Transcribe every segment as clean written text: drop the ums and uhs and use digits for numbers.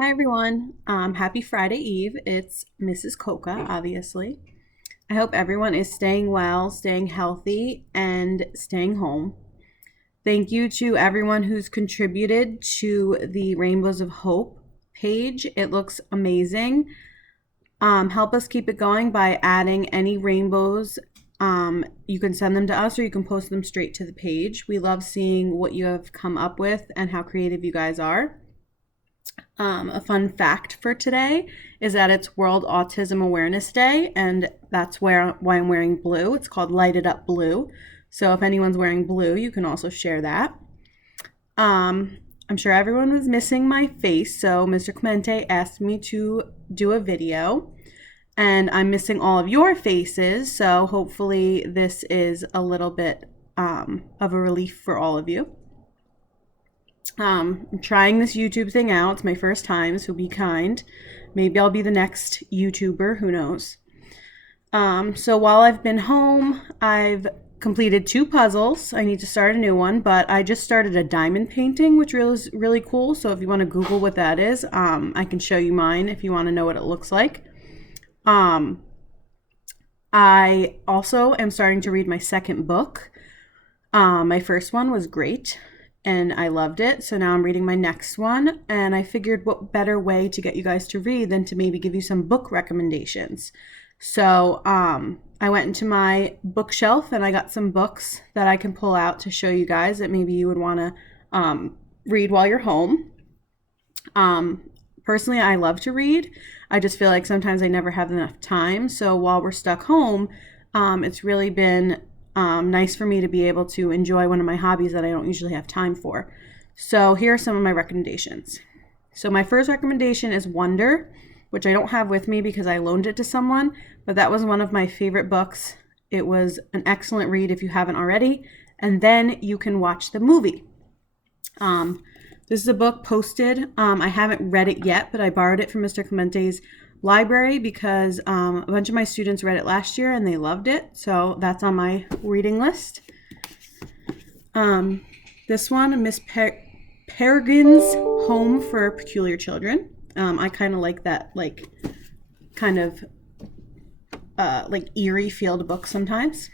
Hi everyone. Happy Friday Eve. It's Mrs. Cocca, obviously. I hope everyone is staying well, staying healthy, and staying home. Thank you to everyone who's contributed to the Rainbows of Hope page. It looks amazing. Help us keep it going by adding any rainbows. You can send them to us or you can post them straight to the page. We love seeing what you have come up with and how creative you guys are. A fun fact for today is that it's World Autism Awareness Day, and that's why I'm wearing blue. It's called Lighted Up Blue. So if anyone's wearing blue, you can also share that. I'm sure everyone was missing my face, so Mr. Clemente asked me to do a video, and I'm missing all of your faces, so hopefully this is a little bit of a relief for all of you. I'm trying this YouTube thing out. It's my first time, so be kind. Maybe I'll be the next YouTuber. Who knows? So while I've been home, I've completed 2 puzzles. I need to start a new one, but I just started a diamond painting, which is really cool. So if you want to Google what that is, I can show you mine if you want to know what it looks like. I also am starting to read my second book. My first one was great and I loved it. So now I'm reading my next one, and I figured what better way to get you guys to read than to maybe give you some book recommendations. So I went into my bookshelf and I got some books that I can pull out to show you guys that maybe you would want to read while you're home. Personally, I love to read. I just feel like sometimes I never have enough time. So while we're stuck home, it's really been nice for me to be able to enjoy one of my hobbies that I don't usually have time for. So here are some of my recommendations. So my first recommendation is Wonder, which I don't have with me because I loaned it to someone, but that was one of my favorite books. It was an excellent read if you haven't already, and then you can watch the movie. This is a book posted. I haven't read it yet, but I borrowed it from Mr. Clemente's library because a bunch of my students read it last year and they loved it. So that's on my reading list. This one, Miss Peregrine's Home for Peculiar Children. I kind of like that, like eerie field book sometimes.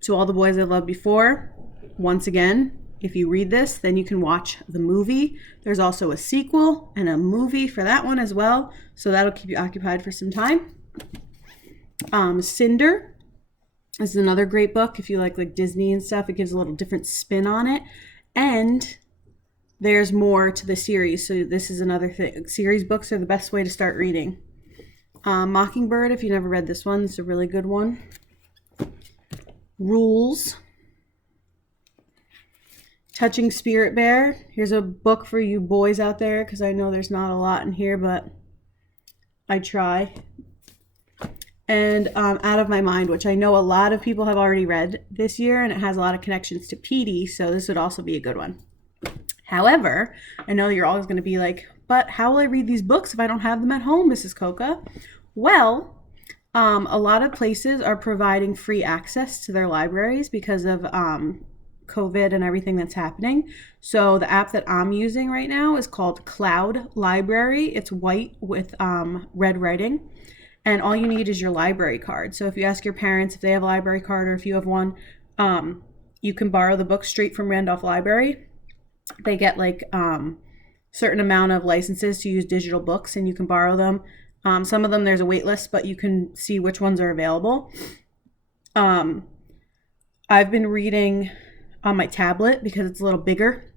To All the Boys I Loved Before, once again, if you read this, then you can watch the movie. There's also a sequel and a movie for that one as well, so that'll keep you occupied for some time. Cinder is another great book if you like Disney and stuff. It gives a little different spin on it, and there's more to the series, so this is another thing. Series books are the best way to start reading. Mockingbird, if you never read this one, it's a really good one. Rules. Touching Spirit Bear. Here's a book for you boys out there, because I know there's not a lot in here, but I try. And Out of My Mind, which I know a lot of people have already read this year, and it has a lot of connections to PD, so this would also be a good one. However, I know you're always going to be like, but how will I read these books if I don't have them at home, Mrs. Cocca? Well, a lot of places are providing free access to their libraries because of COVID and everything that's happening. So the app that I'm using right now is called Cloud Library. It's white with red writing, and all you need is your library card. So if you ask your parents if they have a library card or if you have one, you can borrow the book straight from Randolph Library. They get certain amount of licenses to use digital books, and you can borrow them. Some of them there's a wait list, but you can see which ones are available. I've been reading on my tablet because it's a little bigger,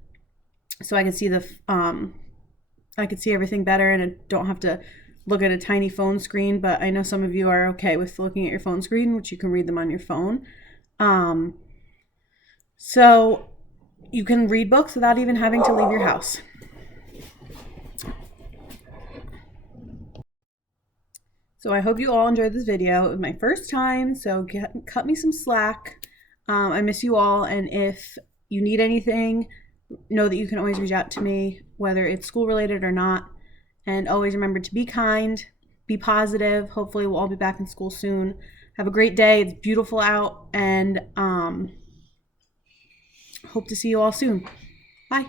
so I can see I can see everything better, and I don't have to look at a tiny phone screen. But I know some of you are okay with looking at your phone screen, which you can read them on your phone. So you can read books without even having to leave your house. So I hope you all enjoyed this video. It was my first time, so cut me some slack. I miss you all, and if you need anything, know that you can always reach out to me, whether it's school related or not. And always remember to be kind, be positive. Hopefully we'll all be back in school soon. Have a great day. It's beautiful out, and hope to see you all soon. Bye.